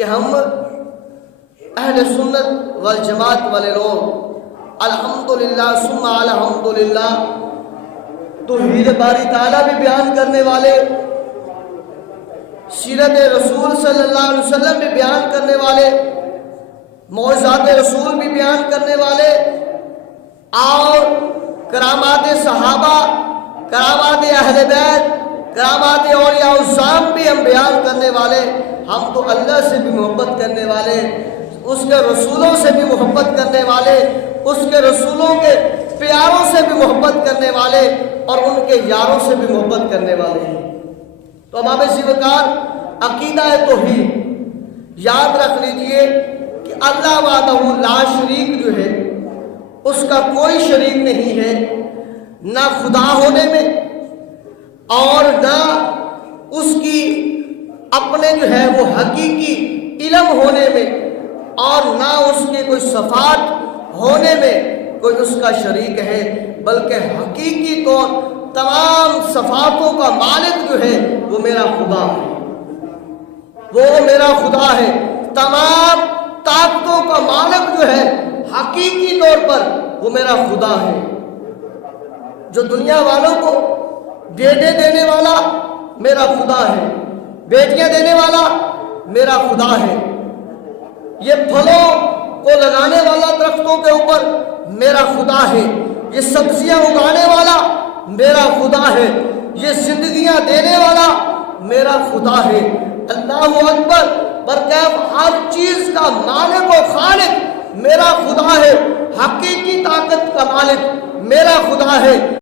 کہ ہم اہل سنت والجماعت والے لوگ الحمدللہ ثم الحمدللہ توحید باری تعالیٰ بھی بیان کرنے والے، سیرت رسول صلی اللہ علیہ وسلم بھی بیان کرنے والے، معجزات رسول بھی بیان کرنے والے، اور کرامات صحابہ، کرامات اہل بیت، کرامات اولیاء الظام بھی ہم بیان کرنے والے۔ ہم تو اللہ سے بھی محبت کرنے والے، اس کے رسولوں سے بھی محبت کرنے والے، اس کے رسولوں کے پیاروں سے بھی محبت کرنے والے، اور ان کے یاروں سے بھی محبت کرنے والے ہیں۔ تو امام زیوکار عقیدہ توحید یاد رکھ لیجئے کہ اللہ وحدہ لا شریک جو ہے اس کا کوئی شریک نہیں ہے، نہ خدا ہونے میں اور نہ اس کی اپنے جو ہے وہ حقیقی علم ہونے میں، اور نہ اس کے کوئی صفات ہونے میں کوئی اس کا شریک ہے، بلکہ حقیقی طور تمام صفاتوں کا مالک جو ہے وہ میرا خدا ہے، وہ میرا خدا ہے۔ تمام طاقتوں کا مالک جو ہے حقیقی طور پر وہ میرا خدا ہے۔ جو دنیا والوں کو بیٹے دینے والا میرا خدا ہے، بیٹیاں دینے والا میرا خدا ہے، یہ پھلوں کو لگانے والا درختوں کے اوپر میرا خدا ہے، یہ سبزیاں اگانے والا میرا خدا ہے، یہ زندگیاں دینے والا میرا خدا ہے۔ اللہ اکبر، برکیف ہر چیز کا مالک و خالق میرا خدا ہے، حقیقی طاقت کا مالک میرا خدا ہے۔